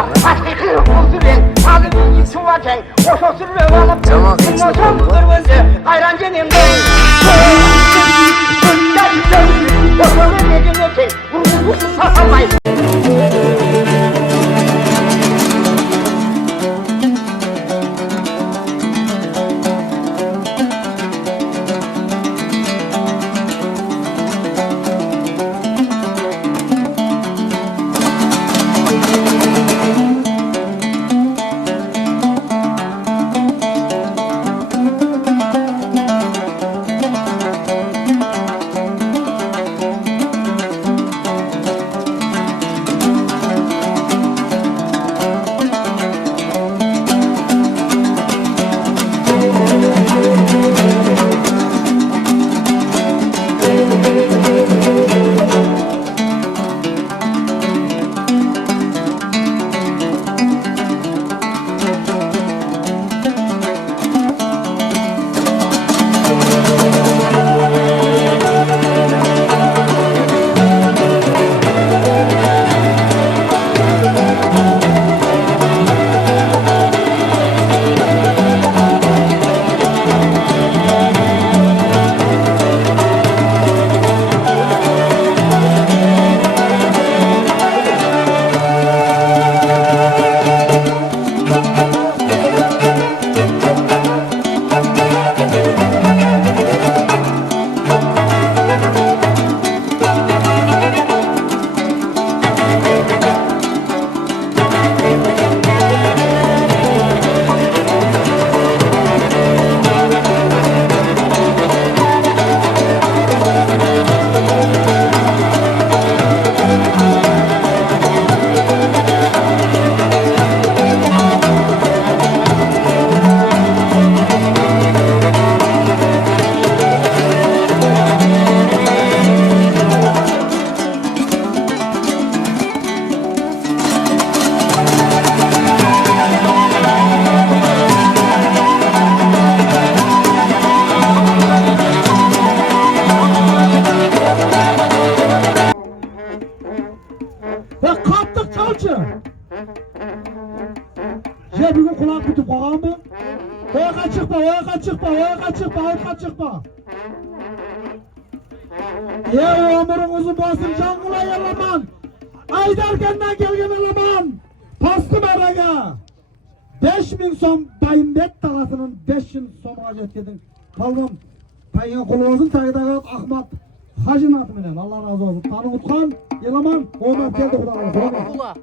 Hakiki huzurin, tabi bir suvaken, o sosuru alıp, son kırmızı, hayran cenimde. O sonu dedim öte, vurdu sasamayız. Bugün kulak tutup kokan mı? Oyaka çıkma, oyaka çıkma, oyaka çıkma, oyaka çıkma. Ya ömrünüzü basın canlıla yalaman. Aydarken'den gelgen yalaman. Pastım araga. 5000 som bayımbet talasının 5000 som acet dedin. Kaldım. Payın kulağızın taydağı Ahmet Hacın atıminen. Allah razı olsun. Tanı utkan, yalaman. Onlar geldi kudalar. Kula.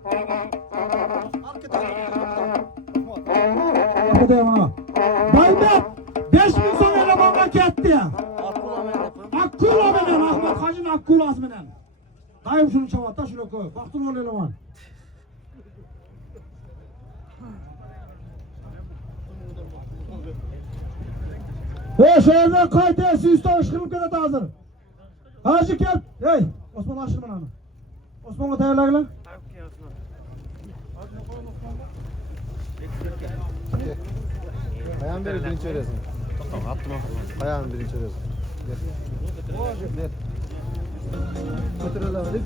Arkadayım. Bayımbet 5000 som yalamanla gitti ya. Akkula menen, Ahmet Hacın Akkulası menen. Dayım şunu çavat da şunu koy. Baktın ol eleman. Şehirden kayıtı üstte ışkırılıp kadar da hazır. Hacı gel. Hey Osman aşkım bana. Osman'a tayarlar lan. Ayağın biri birinci öresin. Ayağın birinci öresin. Net. Götürelim.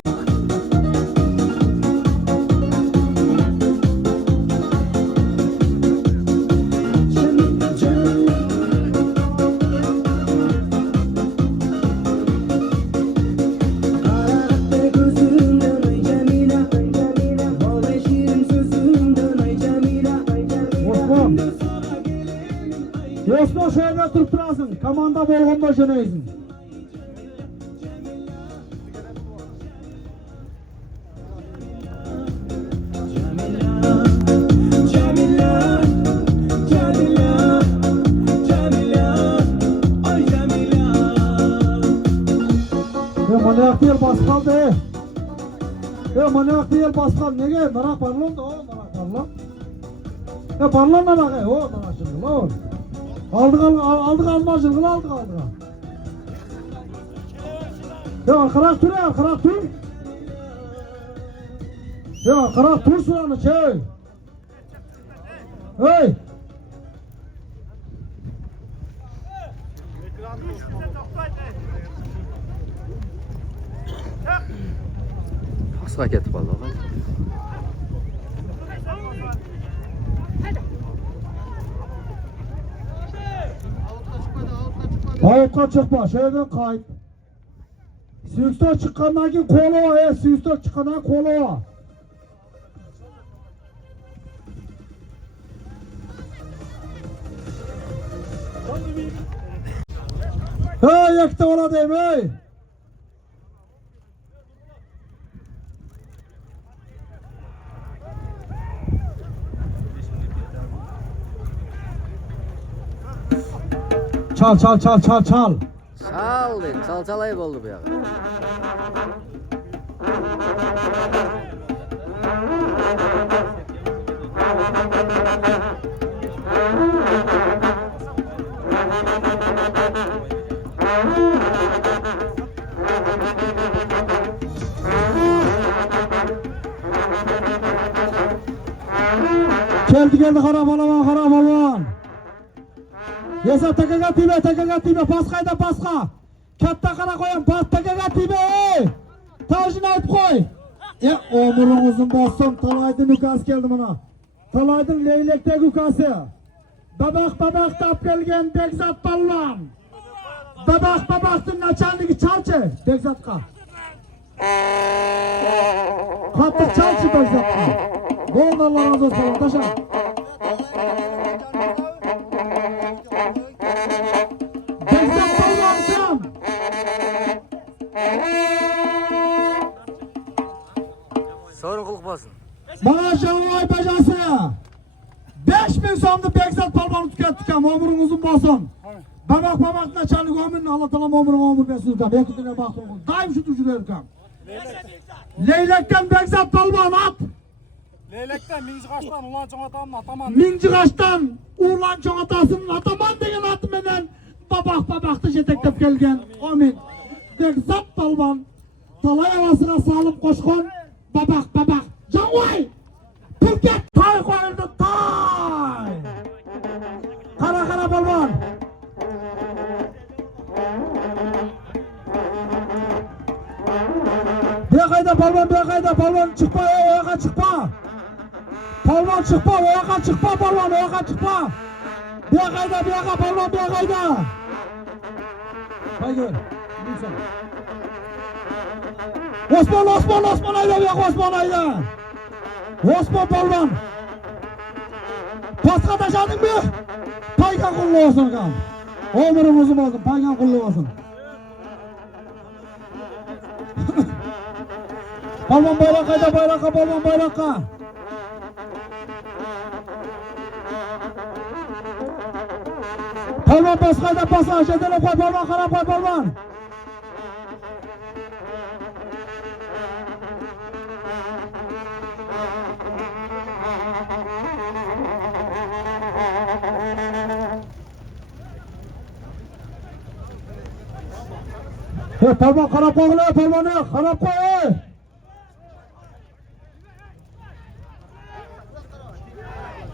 Osman şöyle turup durasın. Kamanda bolğanda jöneysin. Manayak değil baskaldı. Manayak değil baskal. Nege? Nara parlon da o. Nara parlon. Parlon nara. O nara şimdi. O. Aldık almacılığı aldık. Ya kırak dur ya kırak dur. Ya kırak dur sıranı çey. Hey. Asla ketip aldı. Soğuktan çıkma, şeyden kayıt. Sürüstör çıkandan ki kolu, sürüstör çıkandan kolu. Hey, yakta ola deyim, hey. Çal. Çal dedi. Çalayıp oldu bu ya. Geldi harap olaman. Yesa takaga tibe, paskayda paska. Katta kara koyan, takaga tibe, Tajin ayıp koy. Omurun uzun bossun, Talaydın ukası geldi bana. Talaydın leylektek ukası. Babak tap gelgen Bekzat Balvan. Babaktın naçanligi çalçı, Bekzat'ka. Katı çalçı Bekzat'ka. Bolun Allah razı olsun, taşa. Bekzat Balvan'cım. Sorun kılık basın. Bana Şavvay bacası. 5000 somdu Bekzat Balvan'ı tükettikam, omurun uzun bolsun. Babak naçanligi omurun, Allah talam omur besin ukam. Ekutine baktım, daim şu tuşu verirkam. Leylekten Bekzat Balvan at. Leylekten Minciğaç'tan Ulan Çoğatan'ın ataman. Minciğaç'tan Ulan Çoğatası'nın ataman degen atı menen babaktı jetektep gelgen. Amin. Bekzat Balvan talay havasına salıp koşkon babak. Canvay! Pürket tay koyuldu tay! Kara Balvan! Balvan çıkma, oyağa çıkma! Balvan çıkma, oyağa çıkma Balvan, oyağa çıkma! Beyakayda Balvan, beyakayda! Hay gör, lütfen. Osman ayda! Osman Balvan! Paska taşadın mı? Paygan kullu olsun kan! Omurum uzun olsun, paygan kullu olsun! Balvan bayrakka! Balvan paskayda pasa, şedele koy Balvan, kara koy Balvan! Balvan kara koy, Balvan'ı, kara koy!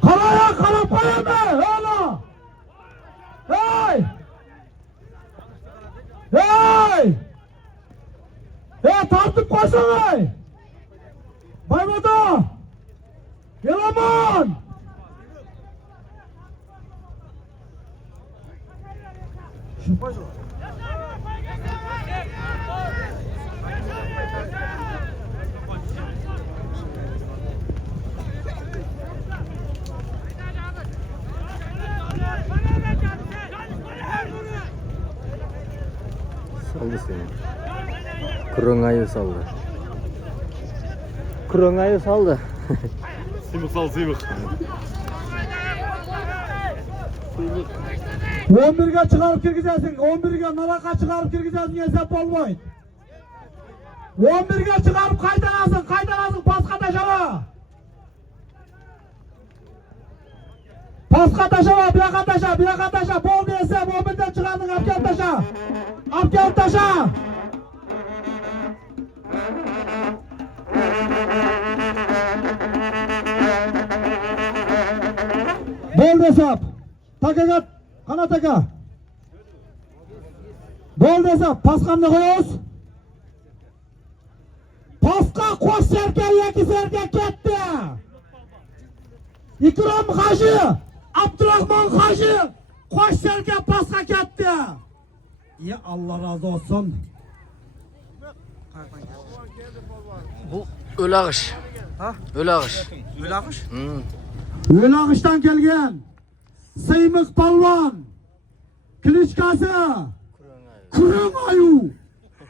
Kara koyama, oğlum! Hey! Tartıp koysana! Baymada! Gel aman! Saldı seni. Kurangayı saldı. Kurangayı saldı. Sımık sal sımık. 11'e çıkarıp girgizersin. 11'e naraka çıkarıp girgizersin. Yesep olmayın. 11'e çıkarıp kaydanasın. Paska taşava. Paska taşava, bilaka taşa. Bol yesep 11'den çıkardın. Apkel taşa. Bol desap. Takagat. Kana taka. Bol desap. Paskam ne koyuyoruz? Paska koş serken yeki serken ketti. İkram Hacı. Abdurrahman Hacı. Koş serken paska ketti. Ya Allah razı olsun. Bu öyle ağış. Ha? Öyle ağış. Öyle akış. Ölağış'tan gelgen Sıymık Palvan Kılıçkası Kürün ayu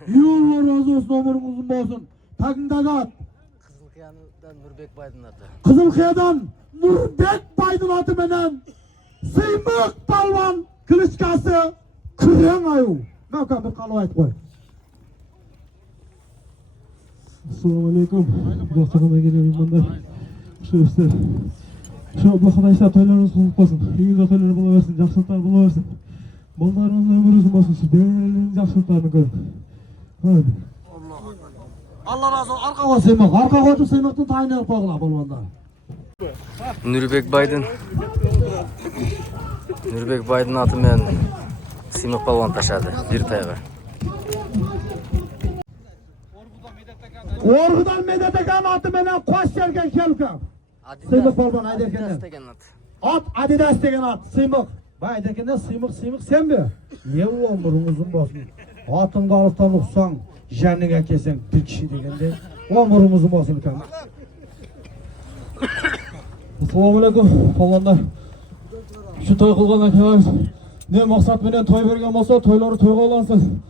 Yollar razı olsun, ömrünüz uzun olsun. Takındagat Kızılkıyan'dan Nurbek Baydın atı. Kızılkaya'dan Nurbek Baydın atı menen Sıymık Palvan Kılıçkası Kürün ayu. Mevka bir kalı ayet koy. Assalamu alaikum. Dostlarıma geliyorum bundan. Şerefsizler. Şu Allah arkadaşlar toylarınız bulup olsun. İyiniz toyları buluversin, жақсылықтар buluversin. Bollarınız ömür uzun olsun. Siz beğenileriniz жақсылықтарını görün. Hadi. Allah razı olsun. Arka koy Sıymık. Arka koyup Sıymık'ın tayını koyla bolmandan. Nurbek Baydın. Nurbek Baydın atı men Sıymık Palvan taşadı. Bir tayga. Orhudan medet ekan atı menen koş serken kelkam. Sıymık Palvan ayderkenden. At Adidas degen at, Sıymık. Bay ayderkenden Sıymık sen mi? Ye ömrün uzun olsun. Atın kalıptan uçsan, jannige kesen bir kişi degende ömrün uzun olsun kan. Assalamu alaikum. Palvanlar. Şu toy kılgandan keyin ne maksat menen toy bergen bolsa, toylары toyga ulansın.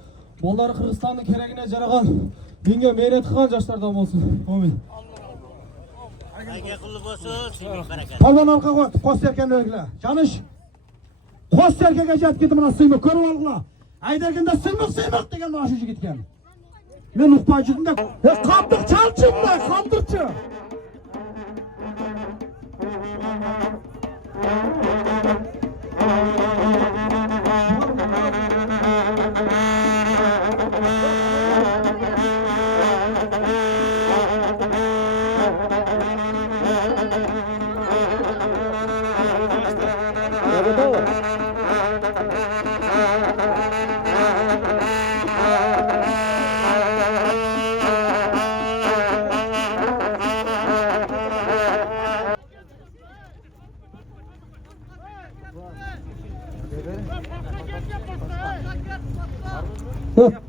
Bollar Kırgızstandın keregine jaragan, dinge meyret kılgan jaşlardan bolsun. Amin. Palvan arka koy, koş serken öyle. Canış. Koş serkege jet gittim bana Sıymık, körüp algıla. Ayderkende Sıymık degen maşucu gitken. Men ukpay jüdüm de, kaptık çalçı mı, kaptıkçı.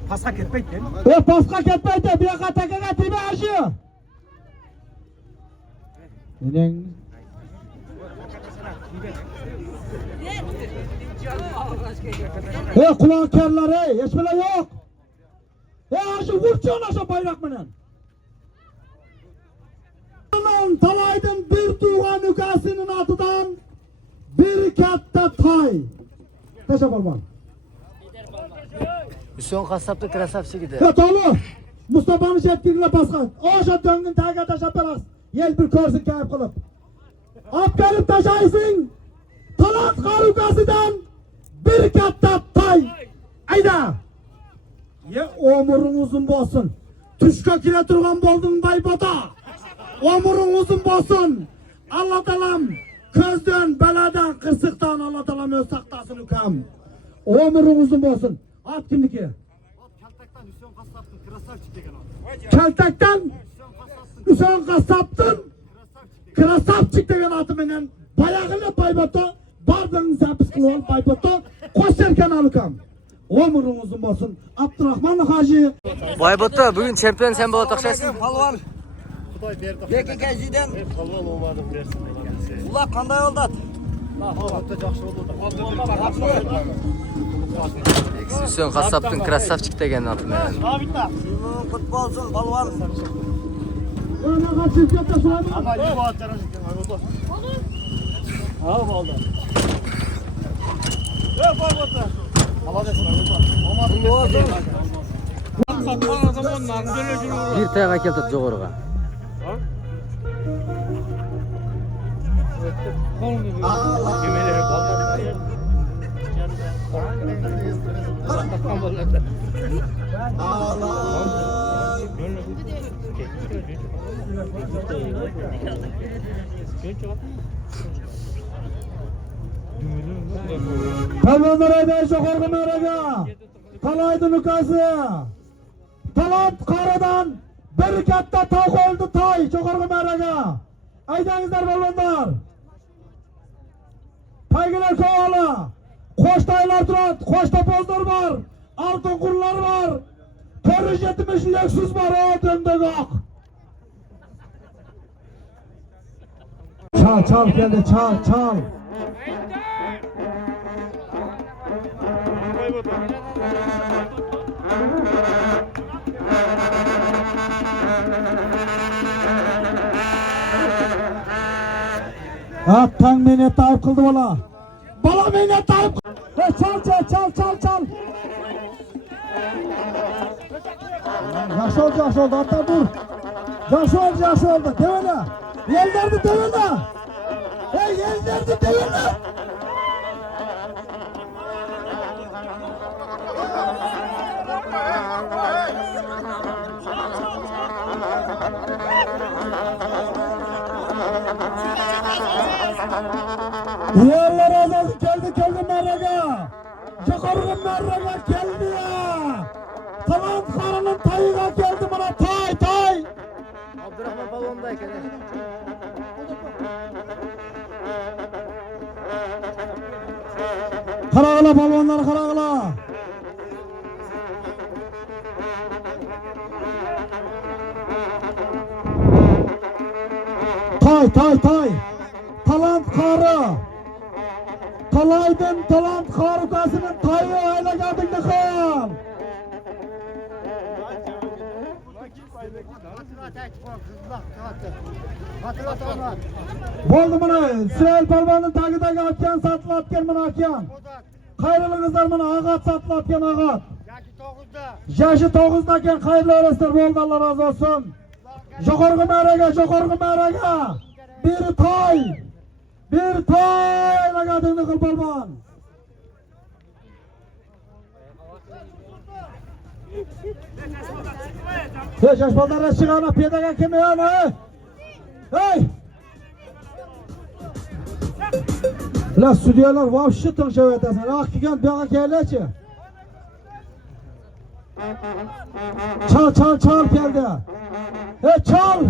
Pasak etmeydi. Paska ketmeydi, bir yaka tekege tibi aşı. Neden? Kulak kerler hiç bile yok. Aşı vurçun aşı bayrak menen. Talaydın bir tuğan nükasının atıdan bir katta tay. Teşekkür ederim. Hüsyon Kasap'ta krasapçı gider. Ya doğru. Mustafa'nın şefkiliğine baskan. Oşa döngün taga taşa belas. Yel bir körsün kayıp kılıp. Apkarıp taşaysın. Talat karukasıdan bir katta tay. Ayda. Ya omurun uzun bolsun. Tüşka kire turgan boldun baybota. Omurun uzun bolsun. Allah talam közden, beladan, kırsıktan Allah talam öz saktasın hükam. Omurun uzun bolsun. At kimdiki? Kaltaktan Hüseyin Kasap'tın krasavçı degen at. Kaltaktan Hüseyin Kasap'tın Krasavçık degen atı menen bayağıyla baybotu bardağın zapis kılıvan baybotu koşarken alıkam. Ömrün uzun olsun. Abdurrahman Hacı. Baybot'ta bugün çempiyon sen bol takşaysın. Palvan. Bekekejiden. Palvan olmadı dersin. Ulan kanday oldu at. Hüsyon Kasap'tın krasavçık degen atı men. Kutlu olsun palvan. Öyle kaçıp yapta sonra. Ama iyi bu atacağım. Olur. Oldu. Yok baba. Bir tayga keltip jogorga. Palvanlara da şokorgu meraga. Talaydı nukası. Talat karadan bir katta tavuk oldu tay şokorgu meraga. Aydanızlar balonlar. Taygiler kovala. Koş taylar durat, koş topozlar var. Altın kurlar var. Körüş etmiş Lexus var o döndük ok. Çal geldi çal. Attan beni tayyip kıldı bala. Bala beni tayyip kıldı. Çal. Yaxşı oldu hatta dur. Yaxşı oldu. Devene. Yelderdi devene. Yelderdi devene. Yerler azası geldi merrega. Yukarı merrega geldi ya. Talant karının tayıga geldi bana tay. Abdurrahman balondayken. Karagala balonlar karagala. Tay. Talant karı. Talaydın talant karukasının tayı ayla geldik de kal. Oldu bana İsrail Palvan'ın takıdaki atken satılı atken bana atken. Hayırlı kızlar bana ağat satılı atken ağat. Yaşı 9'dayken hayırlı öğretler oldu Allah razı olsun. Jokorgu merege. Bir tay lagadığını kıl Palvan. Yaş baldarlar çıkana piyadaga kime ama hey. La stüdyolar vahşi tınşav etesin. Akkigan bir akaylaçı. Çal geldi. Çal.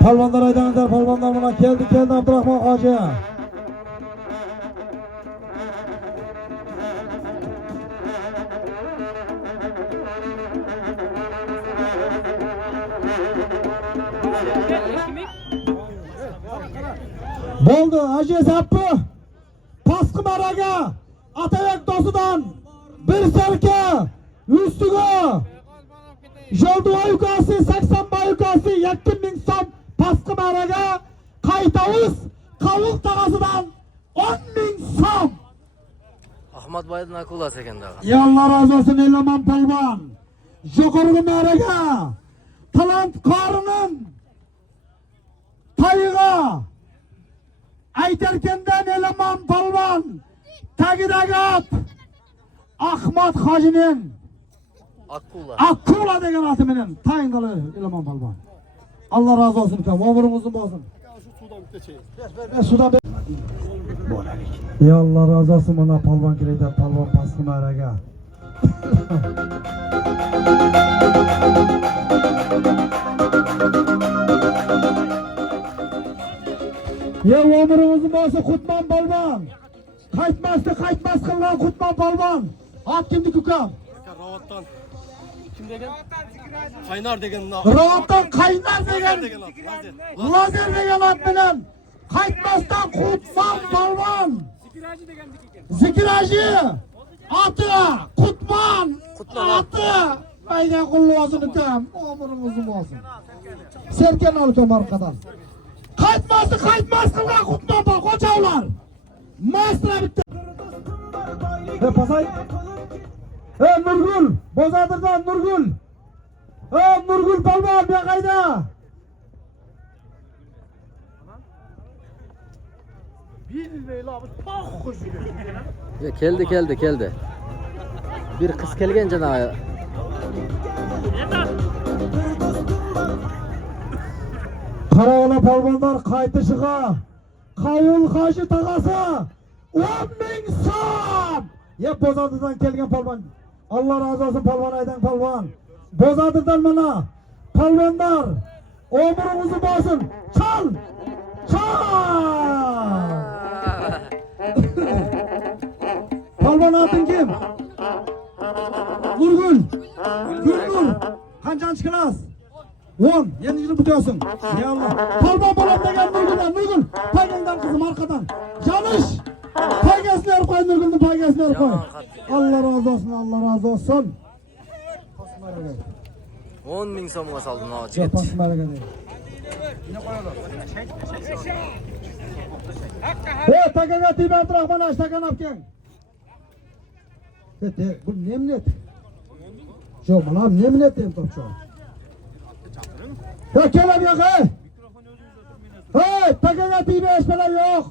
Palvanlar aydanlar, palvanlar buna geldi Abdurrahman Hacı. Boldu Hacı hesapı. Paskı maraga. Atabek dosudan. Bir serke. Üstüge. Jolduva yukası 80 bay yukası 2000 som paskı maraga. Kaytavuz. Kavuk takasıdan 10.000 som. Ahmet Baydın akulası eken daha. Ya Allah razı olsun eleman palvan. Jokorgu maraga. Talant karının tayıga. Ayterkenden eleman palvan. Tagidagat. Ahmet Hacı'nın Akkula degen atımının tayındalı eleman palvan. Allah razı olsun efendim. Omurumuzun bozun. Suda ya Allah razı olsun bana palvan kireyde palvan paskı maraga. Ya omurumuzun bozun Kutman palvan. Kaytmaz kıllan Kutman palvan. At kimdi kükam? Ravattan. Kim degen? Kaynar degen. Ravattan kaynar degen. Lazer degen at bilen. Kaytmazdan Kutman palvan. Zikiracı. Atı. Kutman. Atı. Aynen kullu olsun item. Omurumuzun olsun. Serken alıyorum arkadan. Kaytmaz kılgan Kutman palvan. Koçavlar. Maestra bitti. Pasay. Nurgül. Bozadır'dan Nurgül. Nurgül palvan bir kayda. Ya keldi. Bir kız kelgen canağı. Karaoğlan palvanlar kaytışığa Kavul Hacı Tağası 10.000 som. Ya Bozadı'dan kelgen palvan. Allah razı olsun palvan aydan palvan. Bozadı'dan bana palvanlar omurunuzu basın. Çal! Çal! Palvan adın kim? Nurgül. Gülnur. Kaçıncı klas? 10. 7. sınıf bitiyorsun. Ya Allah. Palvan polat'ta gel Nurgül'den. Nurgül. Paygen'den kızım arkadan. Yanlış. Paygesler koy Nurgül'ün paygesler koy. Allah razı olsun. Allah razı olsun. 10.000 so'mga soldum Yok jigit. pasmara değil. Hey takaga tibe Abdurrahman aç takan apken. Bu nemnet. Şu bana nemnet dem topçu. Ya kelem yok hey. Hey takaga tibe eşmeler yok.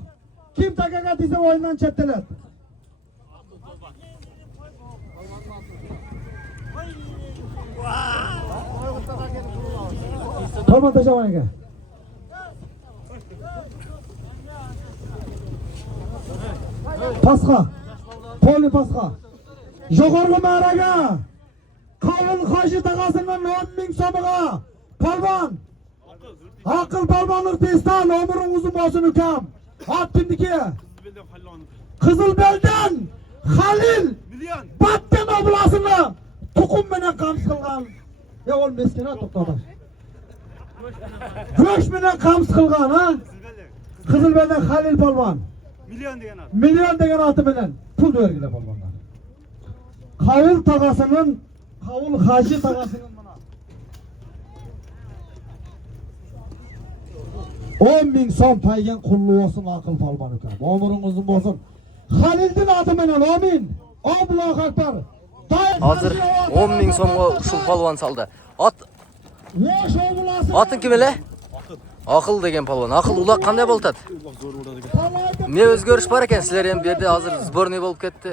Kim takaga tise oyundan çetteler. Tamam taşamayın ki. Pasqa. Poli pasqa. Jo'g'org'i ma'raga. Qovul Hoji tag'asidan 10.000 so'miga. Palvon. Aql palvon Nurtiston umring uzun bo'lsin ukam. Ot kimniki? Qizilbeldan Halil Battan oblasini tuqum bilan qamsh qilgan. Ya ol meskina to'xtadi. Go'sht bilan qamsh qilgan ha? Qizilbeldan Halil palvon. Milyon degan oti bilan pul bergilar palvonlar. Qovul tog'asining Qovul Hoji tog'asining mana 10.000 so'm paygan qulluq olsun aql palvon ukam. Umring uzun bo'lsin. Halil'din oti bilan amin. Allohu akbar. Hozir 10.000 so'mga shu polvon soldi. Yosh o'g'ilasi. Oting kim ele? Aql degan polvon. Aql uloq qanday bo'ladi? Ne o'zgarish bor ekan? Sizlar ham bu yerda hozir sborniy bo'lib ketdi.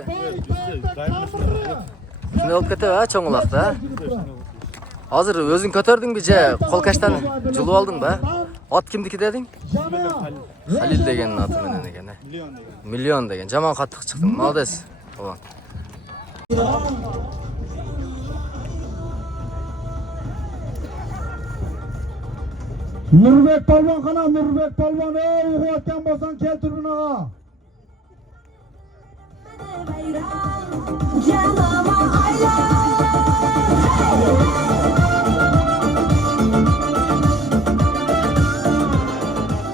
Shunday bo'lib ketdi va cho'ng uloqda. Hozir o'zing ko'tarding bija, qo'lkashdan julib olding ba? Ot kimniki deding? Halil degan oti bilan ekan. Million degan. Jamon qattiq chiqding. Moldes. Polvon. Nurbek palvon qana Nurbek palvon ey uyg'otgan bo'lsang kel turbunaga. Canıma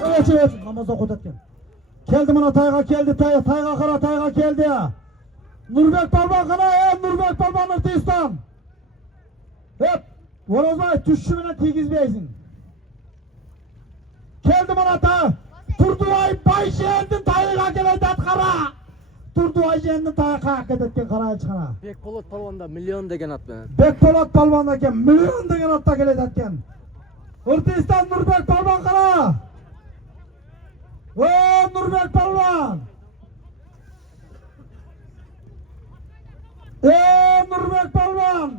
Evet namaz okutatken. Geldi mana tayga keldi tayga qara tayga keldi. Nurbek palvon qana ey Nurbek palvon Nurtiston. Hep O'rozbay tushshi bilan tegizmaysin. Keldi mana ta Turduay Bayshendi tayga keladi qara. Turduay jendi tayga ketayotgan qaraychi qara. Bekpo'lat polvonda million degan ot bilan. Bekpo'lat palvon ekan million degan otda kelayotgan. Nurtiston Nurbek palvon qara. O Nurbek palvon. Nurbek palvon.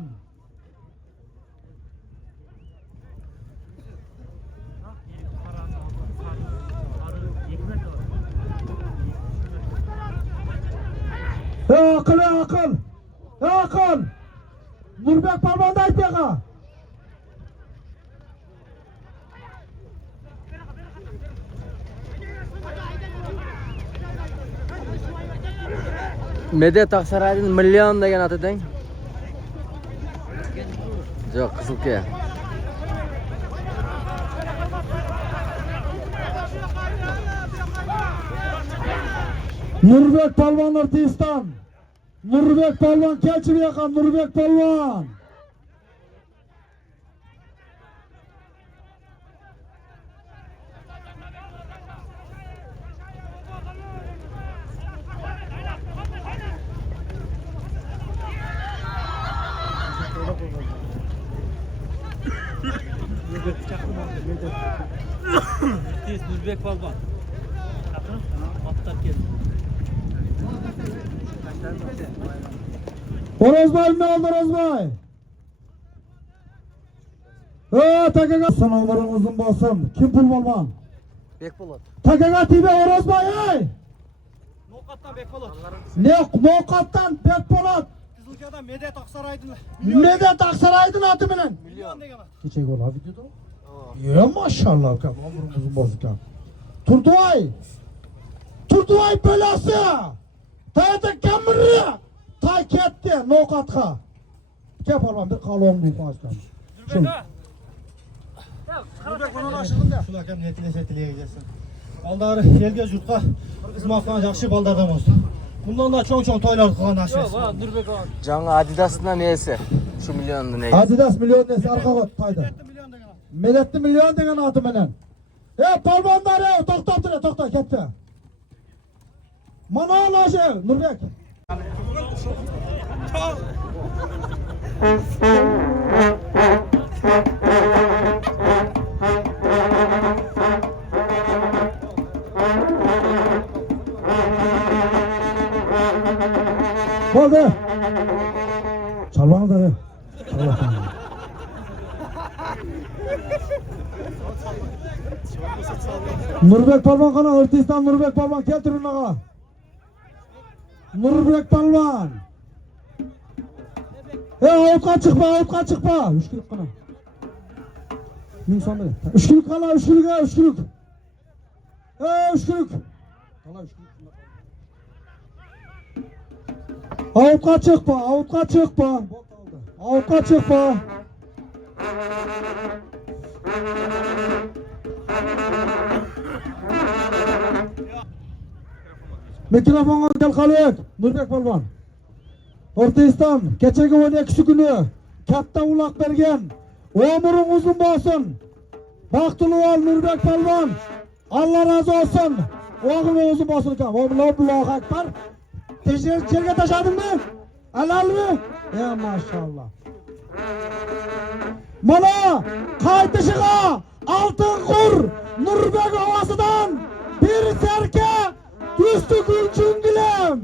Aql. Nurbek palvonda aytdiga. Medet Aqsaraydan million degan oti deng. Yo'q, Qizilka. Nurbek palvon Nurtiston. Nurbek palvon kelchi bu yoqqa Nurbek palvon. Nurbek polvon. Otlar keldi. O'rozbay ne oldu O'rozbay? TKK sana umarım uzun olsun. Kim pul balvan? Bekpolat. TKK TV Orozbay ey. Nokattan Bekpolat. Ne Nokat'tan Bekpolat. Kızılkaya'dan Medet Aksaray'dın. Medet Aksaray'dın adı bilen. Milyon degen. Geçecek ol abi videoda. Ya maşallah kam. Umurumuzun bozuk kam. Turduay. Turduay belası. Tayete kemri. Tay ketti Nokat'a. Keparman bir kalon bu başkan. Şimdi. Nurbek bunun aşığın da. Şular hem netile setiliye gideceksin. Baldarı elge yurtqa hizmatlan yaxşı baldardan olsun. Bundan da çoğun toylar kılan aşıq. Yok, Nurbek abi. Жаңа Adidas'ın neyse. Şu milyonun neyse. Adidas milyon nesi arka tayda. Medetli milyon degen adı menen. Palvanlar toktap tokta ketti. Mana alışı Nurbek. Oldu. Çalmanızlar. Nurbek Palvan kana Hırtistan Nurbek Palvan keltirin ağa. Nurbek Palvan. Avutqa çıkma. 3 kürük kana. Min sonda. 3 kürük kala 3 kürük. 3 kürük. 3 kürük. Kala 3 kürük. Avutqa çıkma. Avutqa çıkma. Mikrofonga gel kalık. Nurbek Palvan. Ortaistan keçegi 12 günü katta ulak bergen. Ömürün uzun bolsun. Baktulu ol Nurbek Palvan. Allah razı olsun. Oğlum uzun bolsun kam. Allahu akbar. Çerge taşadın mı? Helal mi? Ya maşallah. Mana kaytışığa altın kur Nurbek havasından bir serke düştü gülçüngülem.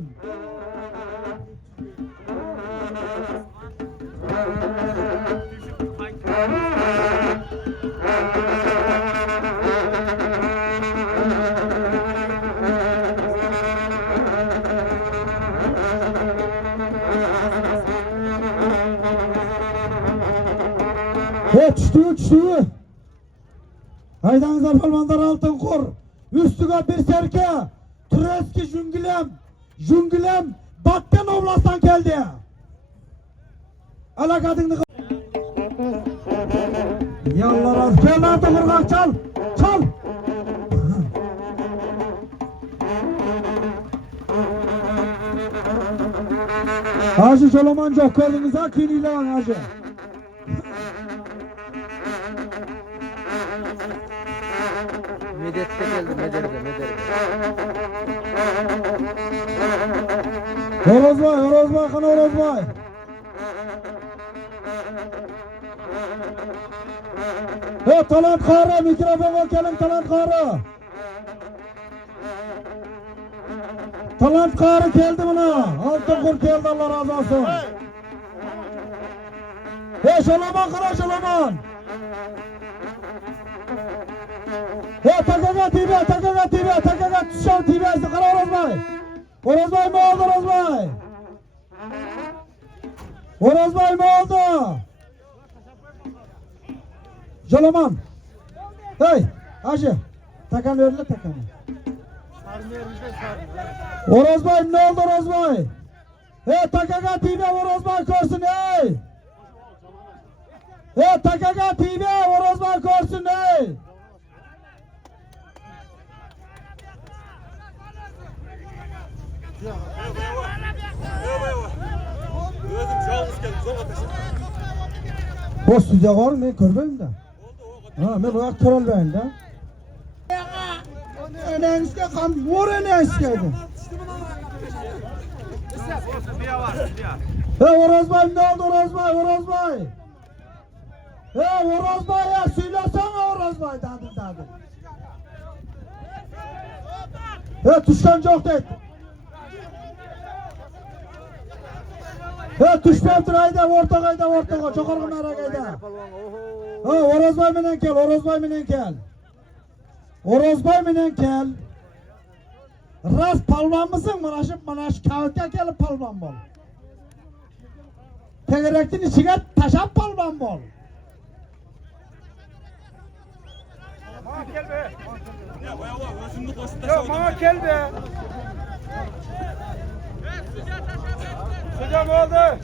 Düştü. Haydanızlar palmanlar altın kur. Üstüge bir serke. Türeski jüngülem. Bakken Oblast'tan geldi. Ala kadını. Yallah razı. Gel lan tıkırgan çal. Hacı Şoloman çok gördünüz ha kıyıyla lan hacı. Medet'te geldi, Medet'te. Horozbay, kana Horozbay. Talant Kara, mikrofona gelin Talant Kara. Talant Kara geldi buna. Altın kur geldi Allah razı olsun. Şoloman kana Şoloman. TKK TV, Tuşan TV, Kara Horozbay. Horozbay mı oldu Horozbay? Horozbay mı oldu? Şoloman. Hey, hacı. Takan verirler takanı. Horozbay ne oldu Horozbay? TKK TV Horozbay görsün hey. TKK TV Horozbay görsün hey. O stüdyo var mı? Körbeğim de. Ben olarak körelbeyim de. Enenizke kan, vur enenizkeydi. Horozbay ne oldu Horozbay? Horozbay ya söylesene Horozbay dadı. Tuştan çok değil. Düşmemdir ayda, ortağa, çok orgun ara ayda. Ha, Orozbay menen kel, Orozbay menen kel. Orozbay menen kel. Rast palvan mısın? Mana şu kağıtga kelip palvan bol. Tegerektin içine taşap palvan bol. Yok bana gel be. Sıcak oldu.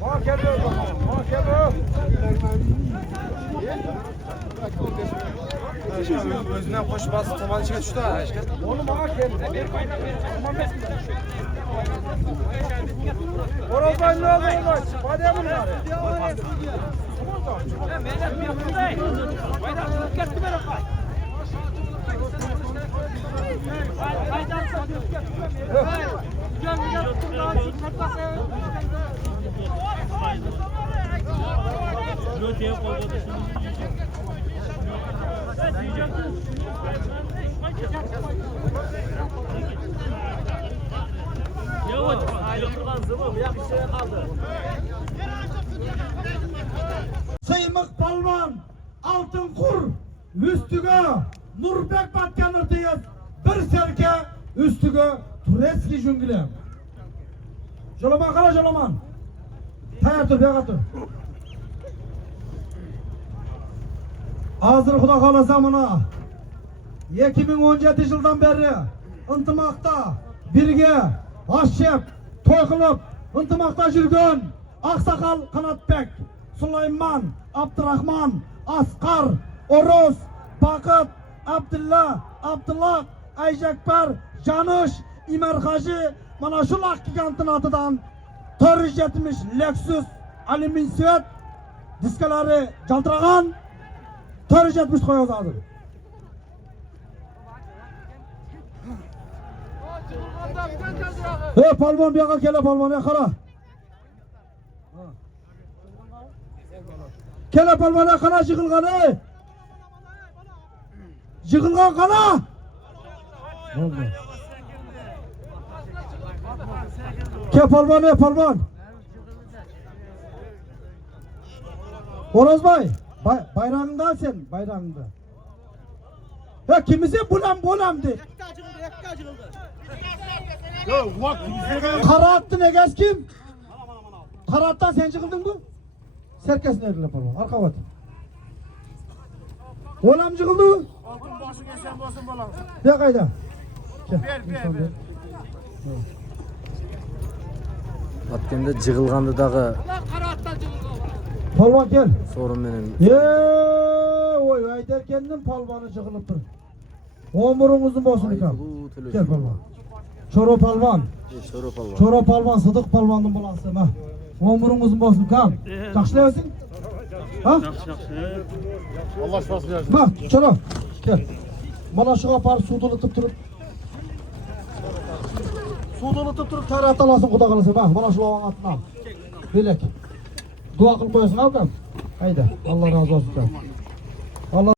Bana gel be. Bana gel be. Özünden koşup bastı, tabanı içine düştü ha. Oğlum bana gel. Orozbay ne oldu Orozbay? Hadi bunlar. Sıymık palvan, altın kur, üstüge Nurbek batkanırtıyız. Bir serke üstüge Tureski jüngüle. Jolaman kala Jolaman. Tayar dur, beyga dur. Hazır Xuda kalasa mına 2017 yıldan beri ıntımakta birge aşçep toy kılıp ıntımakta жүрген Aksakal Kanatbek, Süleyman, Abdurrahman, Askar, Oroz, Bakıt, Abdullah, Ayjekber, Janış, İmerhacı, mana şu lak gigantın atıdan 470 Lexus alüminsiyet diskeleri caltıragan 470 koyoz hazır. Palvan bir yana kele palvan ya kara. Kele palvan ya kara jıkılgan Jıkılgan kara. Oldu. Ke palvan ya palvan. Orozbay, bayrağında sen, bayrağında. Ya kimisi bulam de. Kara attın egez kim? Kara attan sen çıkıldın mı? Serkesin erdiler palvan, arka batın. Olam çıkıldı mı? Altın basın esen basın balam. Ya kayda? Ver. Atkende jığılgandı dağı Palvan gel. sorun menen. Oy Ayderken'in palvanı çıkılıp dur. Omurunuzun bosunu kam. Gel palvan. Çoro palvan. Çoro palvan. Çoro palvan, Sıdık palvanın balası ha. Omurunuzun bosunu kam. Жақшылайсың? Ha? Allah şifasını versin. Bak Çoro. Gel. Mana şu apar suda ılıtıp durup. Suda ılıtıp durup tarat alasın Xuda kalasa. Bak mana şu avan atına al. Bilek. Dua kılıp koyasın al kam. Haydi. Allah razı olsun kam. Allah.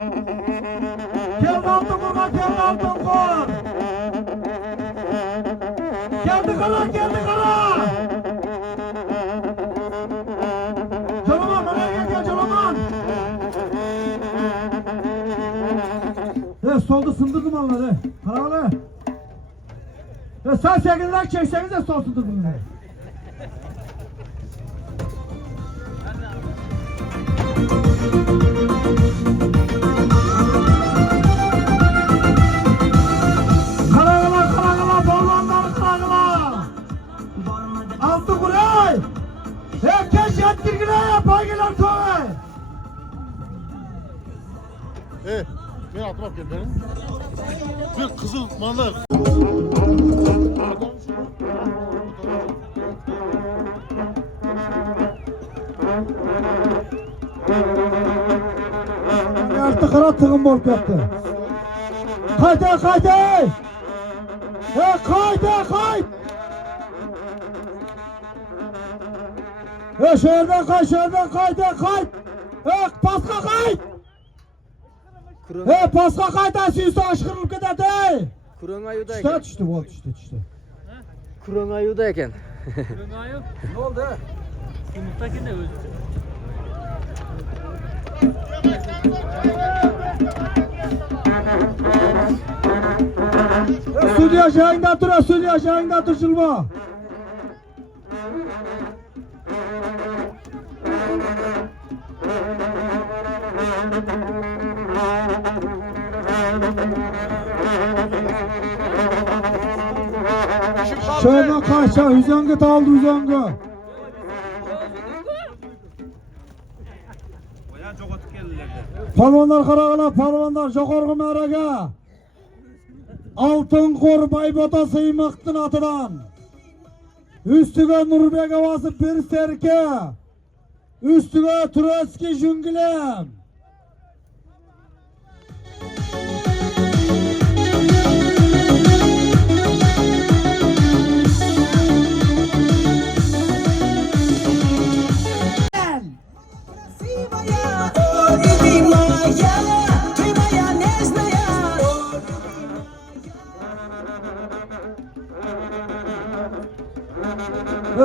Gel altın kurma, gel altın kur. Geldi kara. Jolaman bana gel Jolaman. Solda sındırdım onları. Karalı. Sen 8'ler çekseniz de sol sındırdım. Karagala, balonlar karagala. Altı kuray. Herkes yettirgine paygeler toy. Ben altıma gel benim. Bir kızıl malı. Artık kara tığım bol kötü. Kaydı. Kaydı. Şehirden kay. Paska kay. Paska kayda suysa aşkırılıp gidedi. Kurang ayuda Düştü, eken. düştü. Kurang ayuda eken. Ne oldu? Stüdyo aşağında dur, stüdyo aşağında dur Şılma. Şöyle kaçça, hüzangı taldı hüzangı. Palvanlar karagala, palvanlar jokorgu meraga. Altın kor baybota sıymaktın atıdan. Üstüge Nurbek avası bir serke. Üstüge Trotsky jüngülem.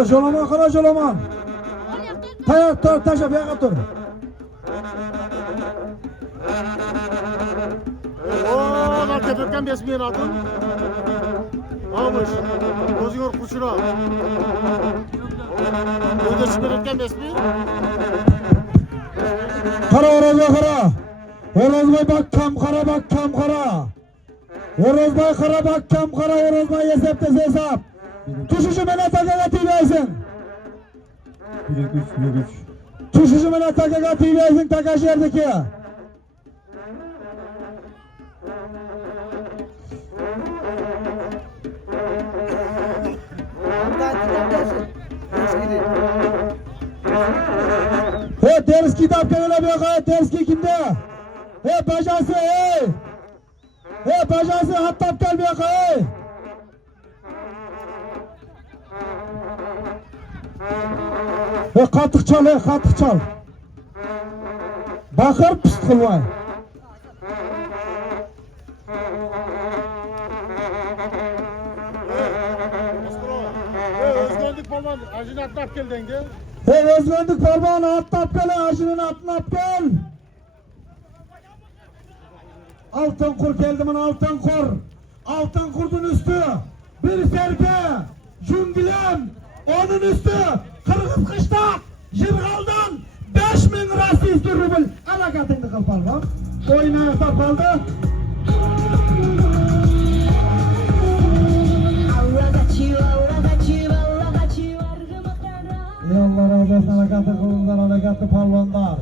Jolaman kara jolaman. Tayak tor taşa bir dur. Oo, lan tepekten besmeyen atın. Almış. Gözüyor kuşuna. Öde çıkarırken besmeyen. Kara orozbay kara. Orozbay bak kam kara bak kam kara. Orozbay kara bak kam kara. Orozbay hesapta hesap. Tuşuşu bana takagati versin. Tuşuşu bana takagati versin Takaş yerdeki. He ders kitap kenara bir derski kimde? He bacası hey. He bacası hattap gel bir hey. He katık çal he katık çal. Bakır pist kılvay. Özgürlük falan. Acını atlap gel denge. He özgürlük parmağını atlap gel, ağacının atlap gel. Altın kur geldimin altın kur. Altın kurdun üstü. Bir serpe. Cüngülem. Onun üstü. Kırgız kışta. Yırgaldan 5000 rasist rubl. Alakatını kıl parmağım. Oyuna hesap kaldı. Ey Allah razı olsun alakatı kılınlar, alakatı palvanlar.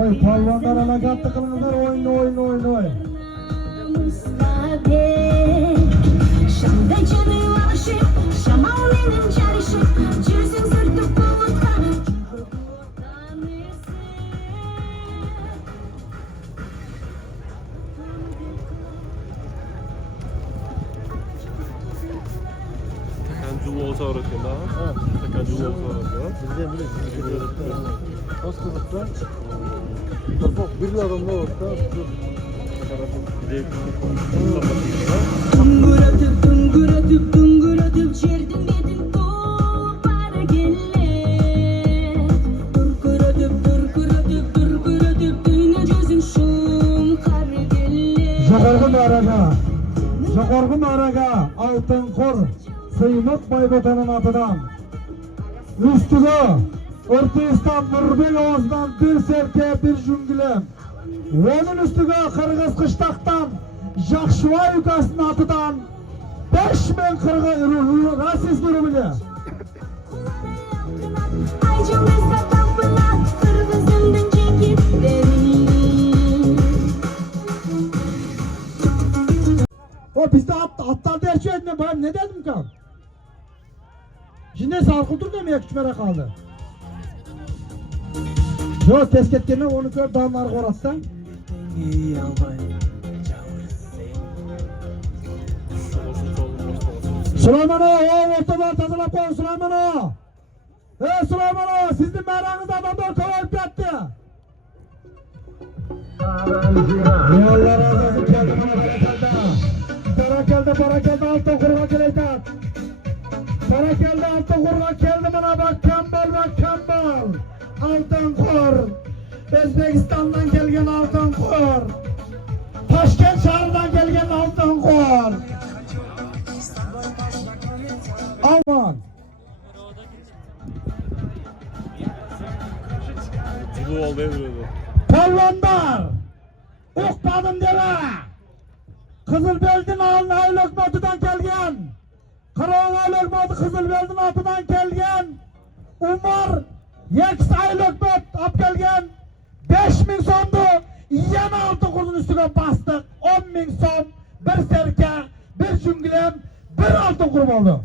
Oy palvanlar alakatı kılınlar, oyun. Şam'da canı alışıp, şamal benim çalışıp, cüzün sırtı bulutla, Tekan olsa öğretmen daha. Tekan olsa öğretmen. Bizden biri. Hoskızlıkta. Topuk bir adamla orta. Dungur atıp çerdim yedim kopar gelle. Durkur atıp düğüne gözün şum kar gelle. Jokorgun araga, altın kor, sıymak baybatanın atıdan. Üstüge, Ortaistan Nurbek Ovası'ndan bir serke bir jüngülem. Onun üstüge Kırgız Kıştak'tan, Jakşıva yukasının atıdan 5000 Kırgız rasist grubuyla. Aycımızda tapınak, kırgızımdan çekip verin. O bizde atlar derçi etme bayım ne dedim kan? Şimdi sarkıldır demeye küçmere kaldı. Yok test etkenler onu kör damlar koratsa. Süleyman Ağa, ortadan tazılap koyun Süleyman Ağa. Süleyman Ağa, sizin meranızda adamlar kovalıp yattı. Ya Allah razı olsun, geldi bana barakalda. Barakalda, altın kurma geleyden. Barakalda, altın Kalkar. Aman. Pallonlar. Uqpadım deme. Kızılbeldin alın Aylokmotu'dan kelgen. Kıran Aylokmotu Kızılbeldin atıdan kelgen. Umar Yeks Aylokmot ap kelgen. 5.000 so'mdu. Yana altın kurdun üstüne bastık. 10.000 so'm. Bir serke, bir şüngülem, bir altın kurum oldu.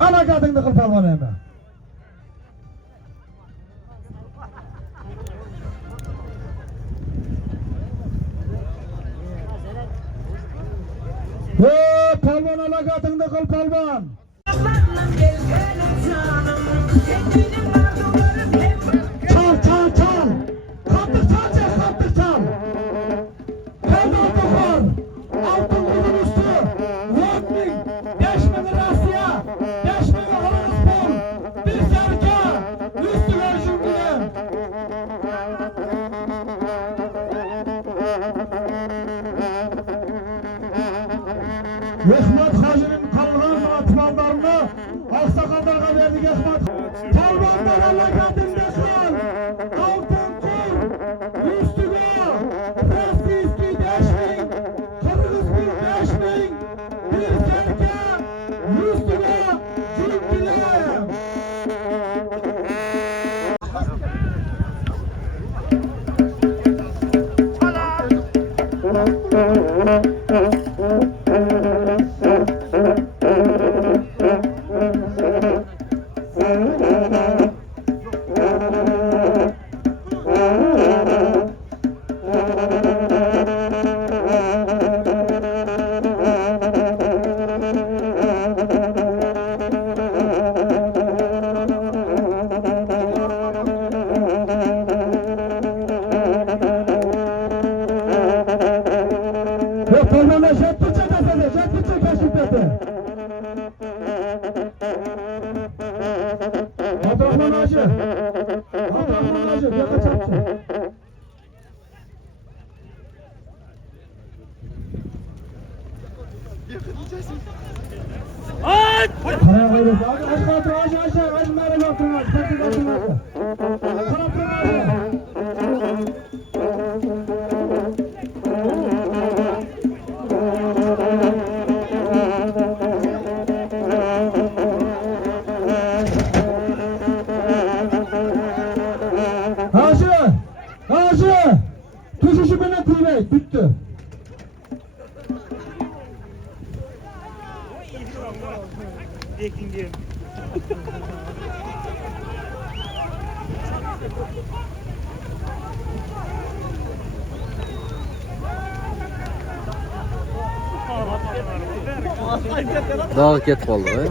Ana kadını kıl palvan eme. Palvan ana kadını kıl palvan. Çal çal çal. Kaptır çal çal kaptır çal. Perdon dokor. Altın kudun üstü. 10.000. 5.000 Rusya. 5.000 Holospol. Bir serke. Üstü ver şüngüle. Yehmet Hacı'nın kalınan atmanlarını aksakallarına verdik Yehmet. Palvanlar alakadında kal. Altın kur. Üstüne. Prestijli 5.000. Kırgızgül 5.000. Bir serke. Üstüne. Cümbile. Yok palvanlar jet tutacak efendim. Jet tutacak keşifledi. Abdurrahman Hacı. Abdurrahman Hacı. Yaka çapçı. Karaya koyuyoruz. Aç kaldır. Aç aç aç. Aç merhaba kaldır. Aç kaldır kaldır. Kaldır kaldır. Hacı! Hacı! Tuşuşu bana TV bitti. Dağ ketib qoldi.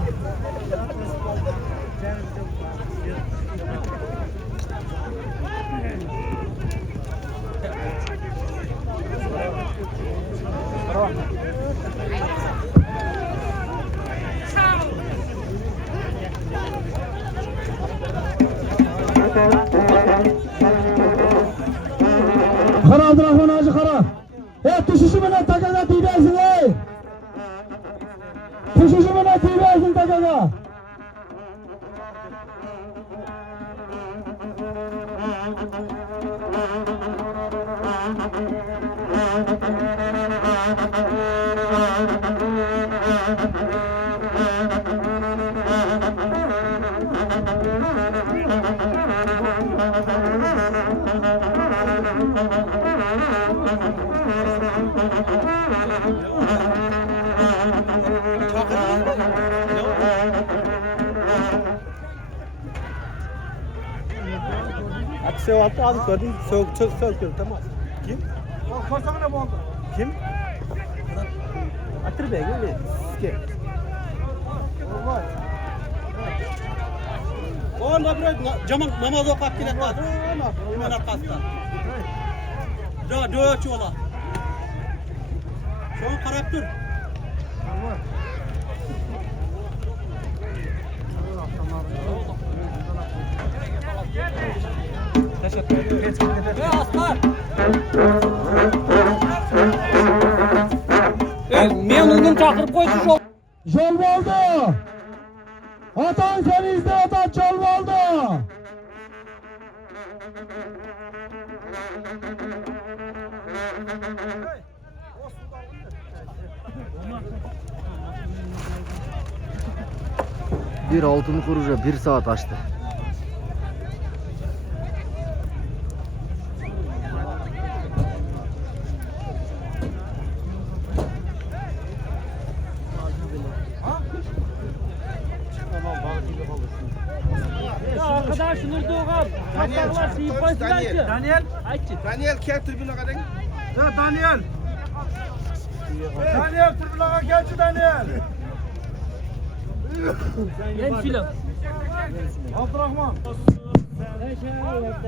Kara Abdurrahman Hacı kara. Tuşuşu bana takada TV'sin ey. Tuşuşu bana TV'sin takada. Aksiyon attı abi gördün. Söktü tamam. Kim? Korsana ne oldu? Kim? Atır be gel. Kim? Olmaz. Onda bir camın namaz okup gidelim. Hemen arkasında. Döç ola. Şu an karap dur. Teşekkür ederim. Aslan. Adamını çakırıp koysun şu. Jol oldu. Atan seni izle atan jol oldu. Bir altın kuruca 1 saat açtı. Ya arkadaş Nurdoğan. Kapaklar sıyıp koysunlar ki. Daniel. Ayçı. Daniel gel tribüne kadar. Ya Daniel. Daniel tribüne gelçi Daniel. Yem filan. Abdurrahman.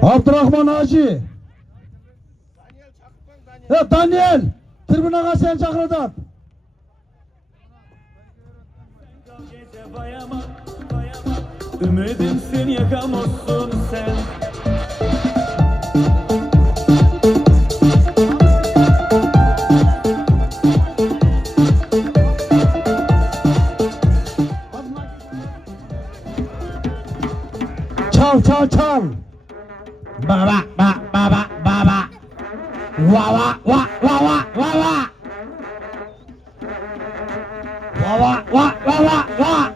Abdurrahman Hacı. Ya Daniel. Tribüne sen çakırdat. Ümidimsin yakamazsın sen. Çal çal çal. Baba baba baba. Vava va va va va va. Vava va va va va.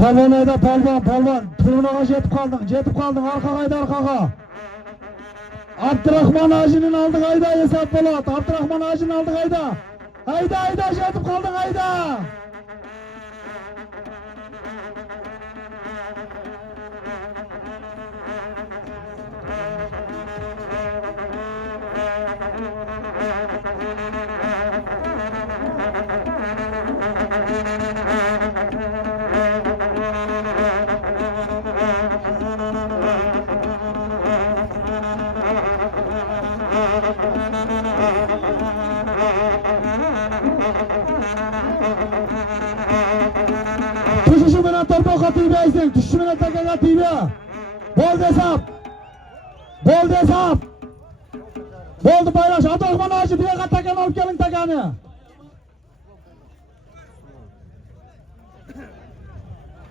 Palvan ayda palvan. Turnağa jetip kaldın arka kayda arkaga. Abdurrahman Hacı'nın aldık ayda hesap Polat. Abdurrahman Hacı'nın aldık ayda. Ayda jetip kaldın ayda. Düşüşü menen torpa katıybaysın. Düşüşü menen taka katıyba. Bol desap. Boldu paylaş. Abdurrahman Hacı bir yaka takan alıp gelin takanı.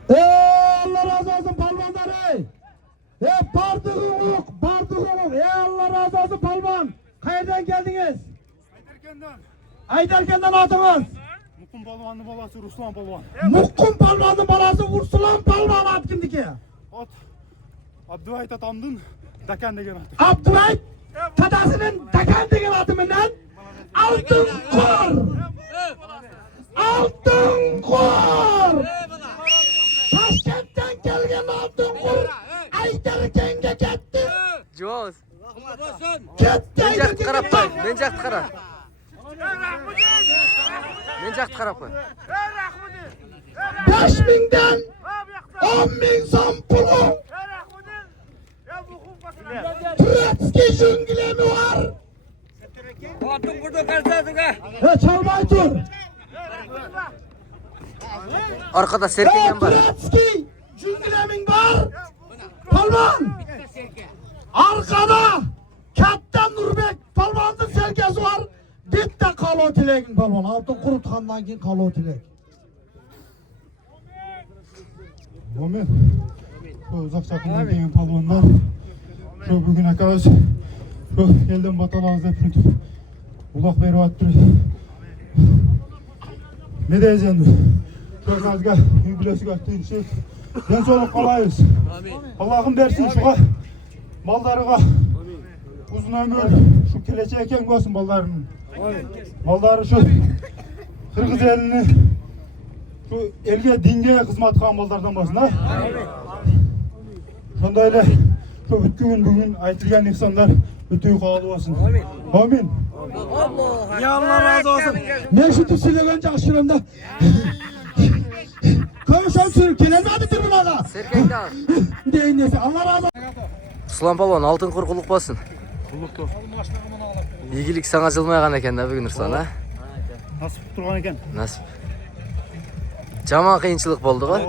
Allah razı olsun palvanlar ey. Bardığınlık. Allah razı olsun palvan. Hayırdan geldiniz? Ayderken'den adınız. Mukkum palvanın balası Ruslan palvan. Mukkum palvanın balası Ursulan palvan at kimdiki? At. Abdüvayt atamdın. Dakan degen atı. Abdüvayt tatasının Dakan degen atımından altın kor. Altın kor. Taşkent'ten gelgen altın kor. Ayderken'e gitti. Joz. Gitti Men jaktı qarap qo'y. Ayderken'e. Men jaktı qarap. Men jaktı qarap qo'y. 5.000'den 10.000 so'm pulum. Turetski jünglemi var. Altın burada kalsaydın ha. Çalmay tur. Arkada Serkengen var. Turetski jünglemin var. Palvan. Arkada Kaptan Nurbek palvanın serkesi var. Bitti kalo tilegin palvan. Altın kurutkandan keyin kalo tileg. Muhammed. Şu uzak çapından gelgen palvanlar. Şu bugün akaz. Şu elden batalağız hep rütüp. Ulak beri attırıyor. Ne diyeceğim? Şu akazga yübülesi attığın şey. Ben sonra kalayız. Allah'ım versin şuğa. Mallarıga. Uzun ömür. Şu keleceğe eken koysun mallarının. Malları şu Kırgız elini şu elge dinge hizmet kılan mallardan basın ha. Şonda öyle şu bütün bugün aytılgan insanlar bütün kalı olsun. Amin. Ya Allah razı olsun. Ne şu tüsüyle önce aşırımda. Kavuşam sürüp gelmedi tribünaga. erkekte al. Deyin neyse Allah razı olsun. Ruslan Palvan altın kurkuluk basın. İyilik sana jılmayan eken de bugün Ruslan ha. Nasip turgan eken. Nasip. Jaman kıyınçılık boldu ha.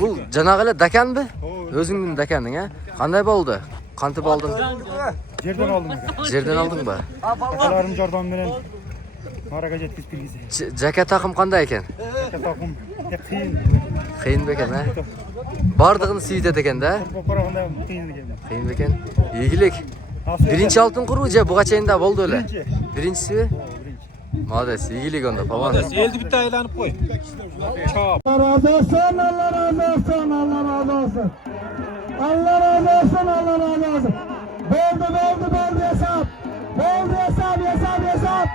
Bu janagıla dakan mı? Özüңdün dakandın ha. Qanday boldu? Qantıp aldın? Yerden aldım. Жерден алдың ба? Akalarım jardan menen. Maraga jetkizip bilgisi. Жака тақым қандай екен? Takım kıyın. Қиын бе екен, а? Бардығын сүйітеді екен да? Параганда кıyın eкен. Қиын бе екен? Игілік. Бірінші алтын құру же бұға чейін да болды өлі? Біріншісі бе? Молодец, игілік онда, палан. Eldi bitti aylanıp koy. Çap. Allah razı olsun, Allah razı olsun, Allah razı olsun. Allah razı olsun, Allah razı olsun. Boldu hesap. Boldu hesap. Boldu hesap.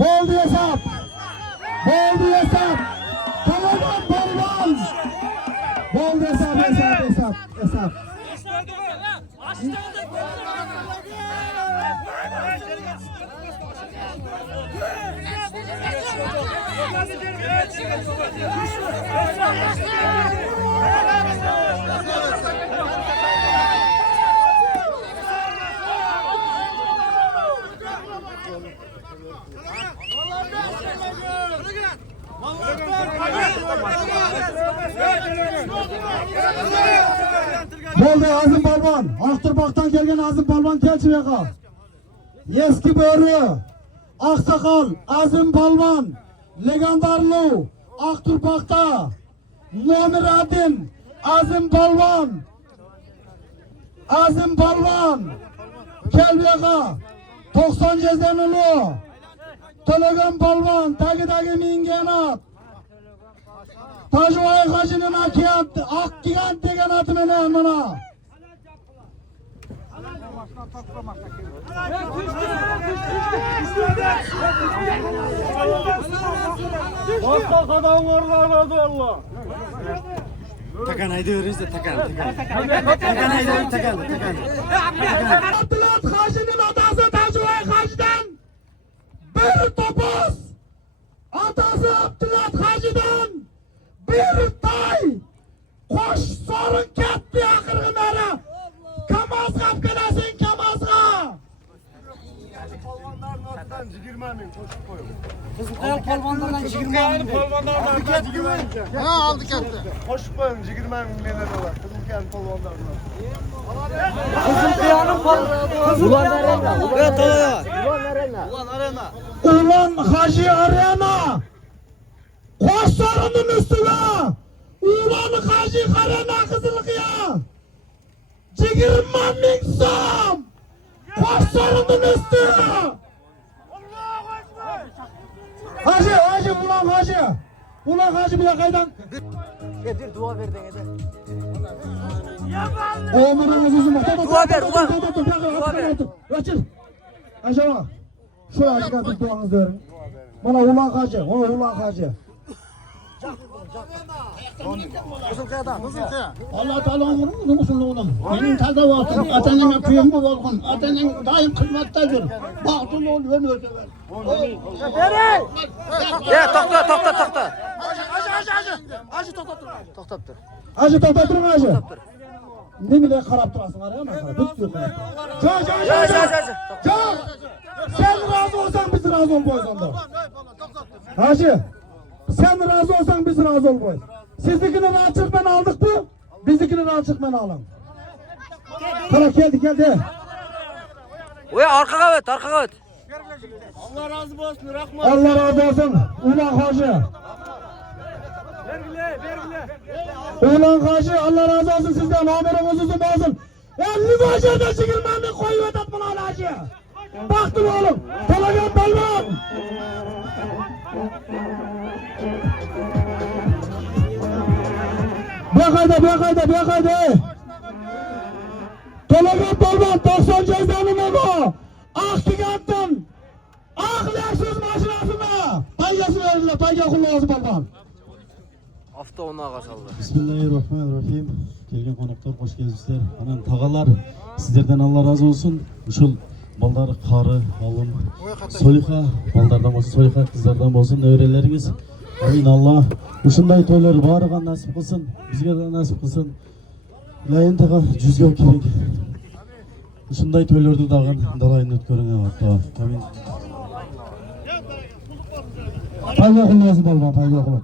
Boldu hesap. Boldu hesap. Tamam. Boldu hesap. Boldu Azim Balvan. Akturbak'tan gelgen Azim Balvan kelçi yaka. Eski börü. Aksakal Azim Balvan. Legendarlı Akturbak'ta. Nomer adin Azim Balvan. Kel yaka. 90 cezenulu. Tologan Balvan. Tagi mingenat. Tajvay Hacı'nın ak gigant degen atı menen bana. Takan haydi öğrenirse takan. Takan haydi takan. Abdülhat Hacı'nın atası Tajvay Hacı'dan bir topuz. Atası Abdülhat Hacı'dan bir tay. Koş sorun ketti akırgınlara. Kamaz kapkılasın Kamaz'a. Ha aldık etti. Koşup koyun 20 milyon dolar. Kızılkaya'nın polvanlarından. Ulan Hacı Arena. Koş sorunun üstüne. Ulan Hacı Arena Kızılkaya. 20 bin som. Koş sorunun üstüne. Hacı ulan Hacı bir kaydan. Bir dua verdin ede. Oğlum uzun Dua ver, ulan. Dua ver. Açıl. Acaba şu Hacı kadar duanızı verin. Bana ulan Hacı. Allah Teala ömrünü uzun oğlum. Benim taze olsun, atanın köyüm bu olsun. Atanın daim hizmettedir. Bahtlı ol ve ötever. Ya tokta. Hacı toplatırın Hacı. Ne bile karap durasın araya mı? Düt yok. Sen razı olsan biz razı ol boyuz onda. Hacı. Sen razı olsan biz razı ol boyuz. Sizdikini rahatçılıkla aldık mı? Bizdikini rahatçılıkla alın. Tamam geldi. Oya arkaga öt. Allah razı olsun. Rahmat. Allah razı olsun. Ulan Hacı. Ulan Hacı Allah razı olsun sizden. Haberiniz uzun olsun. 50 başarıda çıkılmanı koyu ödet buna Hacı. Baktın oğlum. Talagan Balvan. Bir kayda. Talagan Balvan 90 cezanın onu. Ak gigantın. Ak leksiz maşinasına. Paygası verirler. Payga kullanası Balvan. Hafta onu ağa saldı. Bismillahirrahmanirrahim. Kelgen konaklar hoş geldinizler. Anan tağalar sizlerden Allah razı olsun. Uşul Balдар qari, olim, Soliha, baldardan bo'lsin, Soliha qizlardan bo'lsin, nevaralaringiz. Amin Allah. Shunday to'ylar bariga nasib qilsin, bizga da nasib qilsin. Ilayim taqa juzga kerak. Shunday to'ylarni dag'in dalayini o'tkaring hatto. Amin. Payga qilmasın balvan, payga qilin.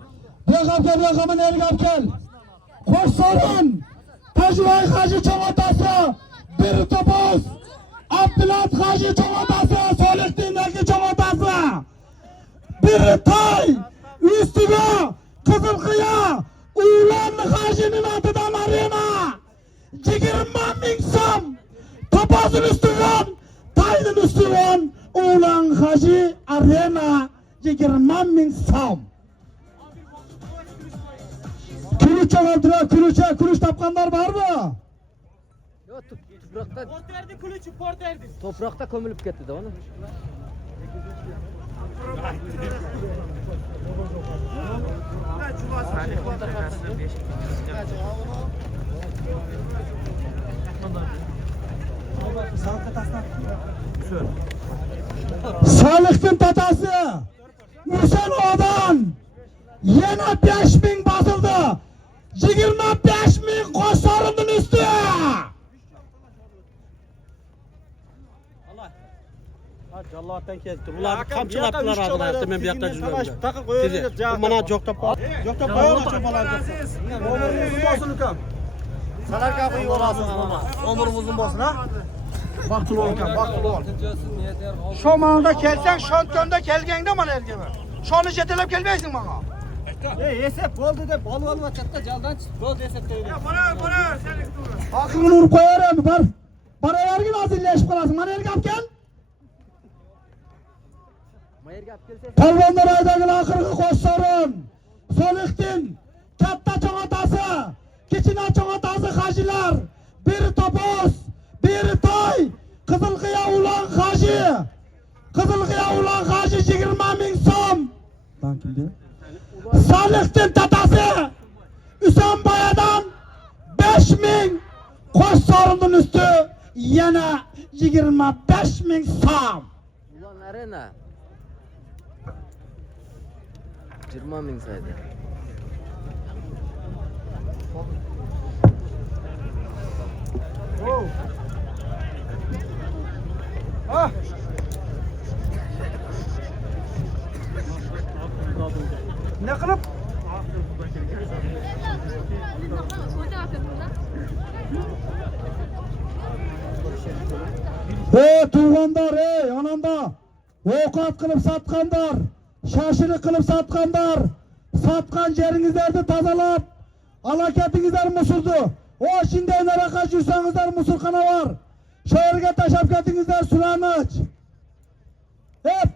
Buyaqamın ergap gel. Qo'sh sorun. Tajvoy Haji cho'g'atasi, bir to'pos. Abdulat Haji cho'g'atasi, Solihdindagi cho'g'atasi. Bir toy, ustiga Qizilqiya, Ulan Hajining atidan arena. 20 ming so'm. To'posin ustidan, toyning ustidan Ulan Haji arena 20 ming so'm. Kuluç oldular, kuluç tapkanlar var mı? Yok, toprakta Porterdi kılıcı porterdi. toprakta kömülüp gitti de onu. Salih'in tatası Musan Odan yine 5 bin basıldı. 25 bin koşarının üstü. Allah'tan keldi. Ular kamçılaptılar adına yaptı. Ben bir yakta cüzmem. Takıl koyuyoruz. Bana çok top var. Yok top koyuyoruz. Omurumuzun bolsun ukam. Salar kapıyı olasın ama. Omurumuzun bolsun ha. Baktulu ukam, baktulu ol. Şu manda kelsen, şöntönde kelgende mal ergeme. Şunu jetelep gelmeysin bana. Esep oldu de bol bol çatta caldan gol esep de. Ya bana sen dur. Hakkını vurup koyarım. Para yargın azilleşip kalasın. Bana ergap gel. Palvonlar aydagil akırgı koşsarın. Solihdin, katta çoğatası, kiçina çoğatası hajilar. Bir topuz, bir toy, Kızılkıya ulan haji. Kızılkıya ulan haji 20 ming so'm. Solihdin tatası, Hüseyin Baya'dan 5 ming. Koşsarının üstü yine 25 ming so'm. Ulan arena 20 ming saydı. Ah. Ne kılıp? Tuğandar, ananda. Okat kılıp satkandar. Şaşırı kılıp satkandar. Satkan yerinizlerdi tazalap. Alaketinizler musuldu. O şimdi enere kaçırsanızlar musulkana var. Şehirge taşap ketinizler sulanıç. Hep.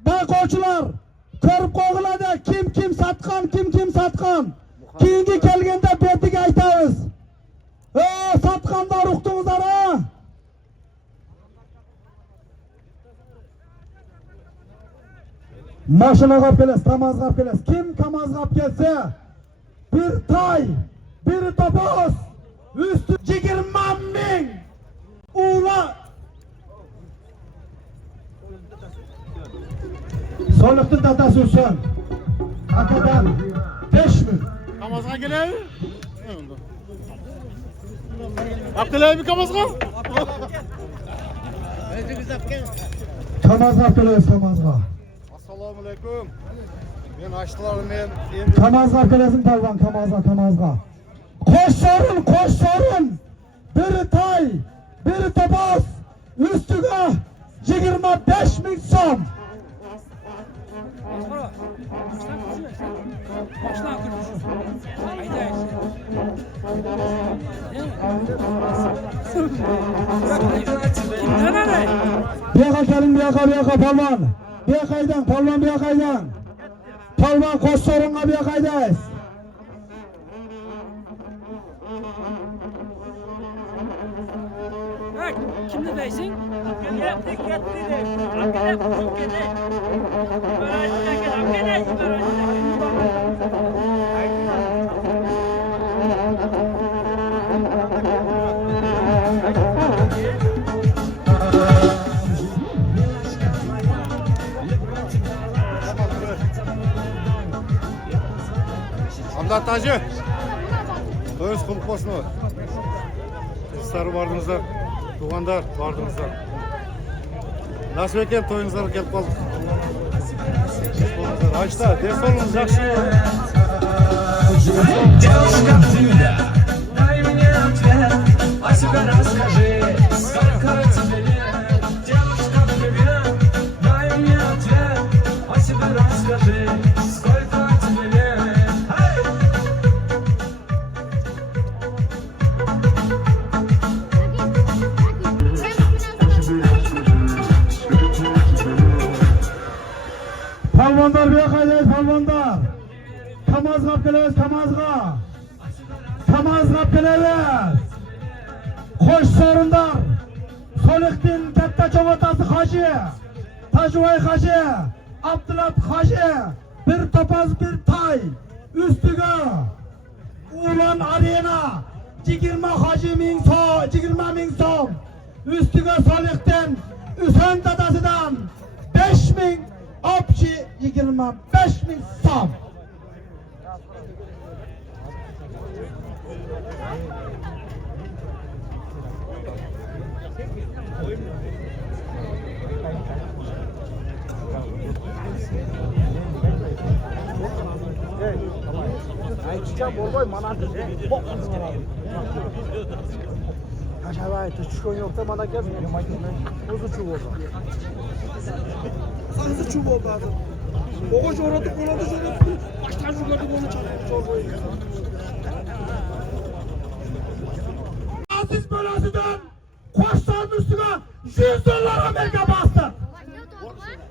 Baykoçular. Körüp koğuladı. Kim satkan, kim satkan. Kiyingi kelgende betik aytağız. Satkanlar uqtuğuzlar ha. Maşına kap geles, tamaz kap geles. Kim tamaz kap gelse bir tay, bir topuz, üstü 20 ming. Uğla. Solihdin tatası Hüseyin. Hakikaten 5 ming. Kamazga gelelim. Abdülay bir kamazga. Tamaz kap geles, tamaz kap. Assalomu alaykum. Men açtılarım Tamaz kap gelesin palvan, tamazga. Koş sorun. Bir tay, bir topuz, üstüge 25 ming so'm. Baştan kırmış. Haydi. Biyaka gelin biyaka palvan. Biyakaydan palvan biyakaydan. Palvan koş sorunga biyakaydayız. Bak kimdi deysin? Geldik getirdi. Akele çok gede. Kımdat Hacı. Toyunuz kılık bolsun. Kızları bardınızlar. Tuğanlar bardınızlar. Nasıl eкен toyunuzlar kelip kaldık. Açta, ders olunuz жақсы. Девушка, привет, дай мне ответ, о себе расскажи, сколько тебе лет. Девушка, привет, дай мне ответ, о себе расскажи, сколько тебе лет. Palvonlar bir haydayız palvonlar. Kamazga kelemiz Kamazga. Kamazga kelemiz. Hoş sorunlar. Solihdin katta çoğatası Hacı. Tajvay Hacı. Abdülat Hacı. Bir topaz bir tay. Üstüge. Ulan Arena. 20 Hacı min so. 20 min som. Üstüge Solihdin. Üsen dadasıdan. 5000. Apçı 25.000 som. Aytacağım boy manatı. Acaba aytı çıkon yok da mana gelsin. Kuzu çubuğu oldu. Kuzu çubuğu oldu adam. Oğuz oradık oladı şöyle. Baştan şu gördük onu çorbayı. Aziz böləsidən Koçların üstüne 100 dolar Amerika bastı.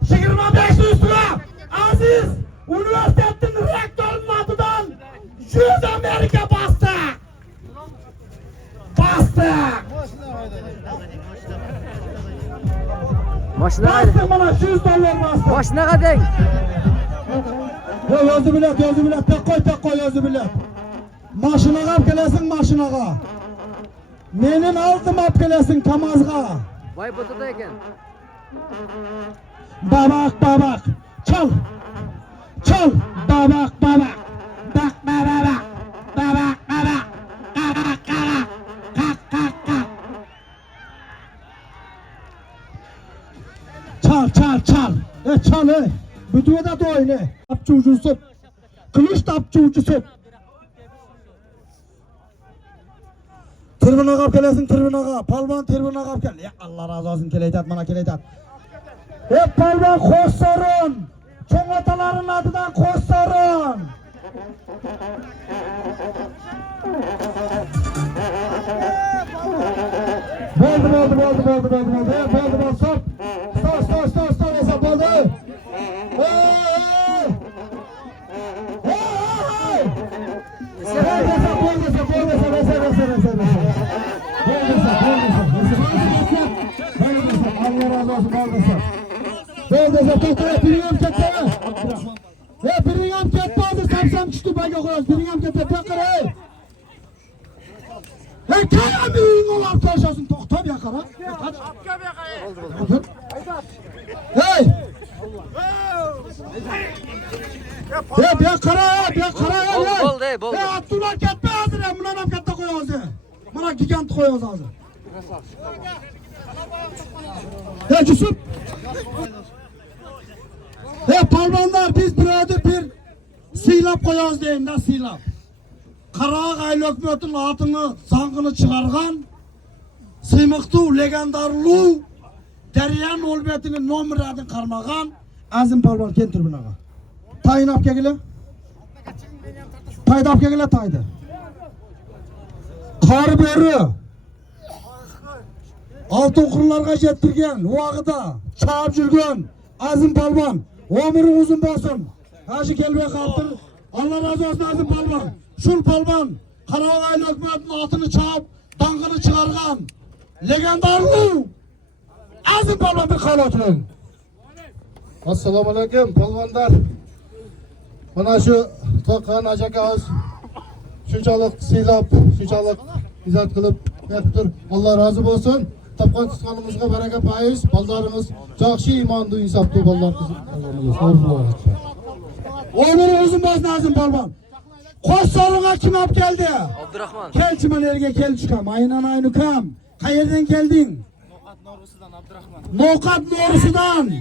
25 üstüne Aziz üniversitetin rektörünün adıdan 100 Amerika bastı. Bastı. Maşına Bastı bana 100 dolar bastı. Maşına kadar. Ya yazı bilet, tek koy yazı bilet. Maşınağa gelesin maşınağa. Menin aldım ap gelesin Kamazga. Vay botada eken. Babak babak. Çal. Çal. Babak babak. Bak babak. Babak babak. Kaka kaka. Kak kak kak. Çal. Çal. Bütüvede de oyna. Tapçı ucusu. Kılıç tapçı ucusu. Tribüne kap gelesin tribüne. Palvan tribüne kap gel. Ya Allah razı olsun keleytat bana keleytat. Hep palvan koş sorun. Çoğ ataların adından koş sorun. Boldu. Stop. Hesap oldu. Allah razı olsun kardeşim. Boldu. Tohtaya biringam ketdi. Biringam ketdi. Samsam tushdi baga qo'yasiz. Biringam ketdi. Taqir ey. Kayam biring olab ko'rishasın. To'xtab yaqara. Hey! Bir qara. Bo'ldi. Abdullah ketdi hozir. Bundan ham katta qo'yamiz. Mana gigant qo'yamiz hozir. Yusuf. Palvonlar biz birodar bir siylab qo'yamiz deydi, siylab. Qaraq ayl hökumətin atını, zangını çıxarğan Sıymiqtu, legendarlu Dəryan olbətinin nomeradını qarmağan Azim palvon ken tribünağa. Tayını ap kegile. Taydı ap kegile taydı. Qarı beri altın qurlarga jettirgen uagıda çağıp жүрgen Azim palvon ömürü uzun bolsun. Haşı kelbey qaltır. Allah razı olsun Azim palvon. Şul palvon Qarabağaylı hökumetinin atını çağıp dangını çıkargan legendarlı Azim palvon bir qalatın. Assalamu alaikum palvonlar. Mana şu Toqqan ajakamiz shunchalik siylab, shunchalik izzat qilib beribdir. Allah razı olsun. Tapqan tutqanimizga baraka payız. Ballarimiz yaxshi imonli insofli ballar qizib. Ömürü uzun bolsun Azim palvon. Koş soruna kim ap geldi? Abdurrahman. Gel çimanerge gel çıkam. Aynen aynı kam. Hayırdan geldin? Nokat Norusu'dan.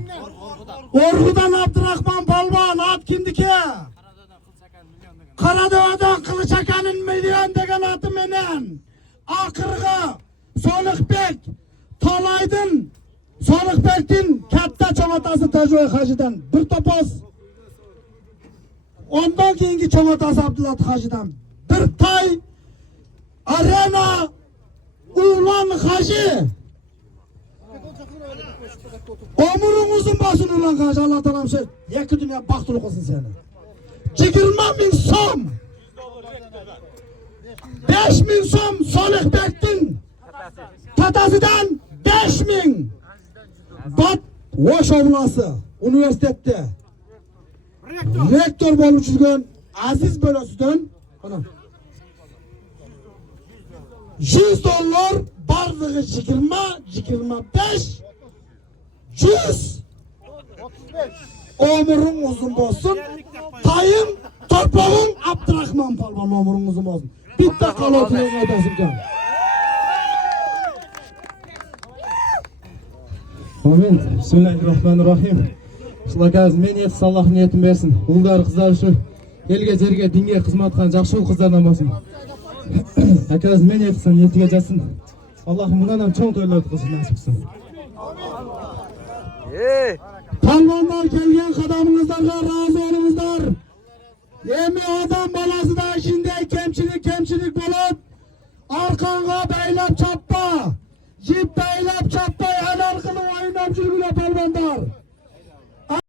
Orhu'dan Abdurrahman Palvan. At kimdiki? Karadağ'dan Kılıçakan'ın milyon degen atı menen. Akırgı. Sonuqbek. Talaydın. Sonuqbek'tin katta çoğatası Tajoy Hacı'dan. Bir topoz. Ondan keyingi çoğatası Abdullah Hacı'dan. Bir tay. Arena. Ulan Hacı. Omurun uzun basın ulan Hacı. Allah Teala şey. Yeki dünya baktılık olsun seni. 20 bin som. 5 bin som Sonuqbek'tin tatasıdan 5 bin. Bat Oş oblası üniversitette rektör bolup жүрген Aziz Bölösü'den 100 dolar bardığı 20, 25, 100 omurun uzun bolsun. Tayın torpağın Abdurrahman Palvan omurun uzun bolsun. Bitti kalotunu ödesin. Amin. Bismillahirrahmanirrahim. Şulakaz men yetsin Allah niyetim bersin. Uldar kızlar şu elge jerge dinge hizmet kılan жақсы ul kızlardan bolsun. Akaz men yetsin niyetiga jasın. Allah bundan ham çoğ toylardı kılsın nasip kılsın. Palvanlar kelgen kadamınızlarga razı olunuzlar. Emi adam balası da işinde kemçilik bolup arkanga beylep çappa. Jip beylep çappa el arkalı oynap жүрgüle palvanlar.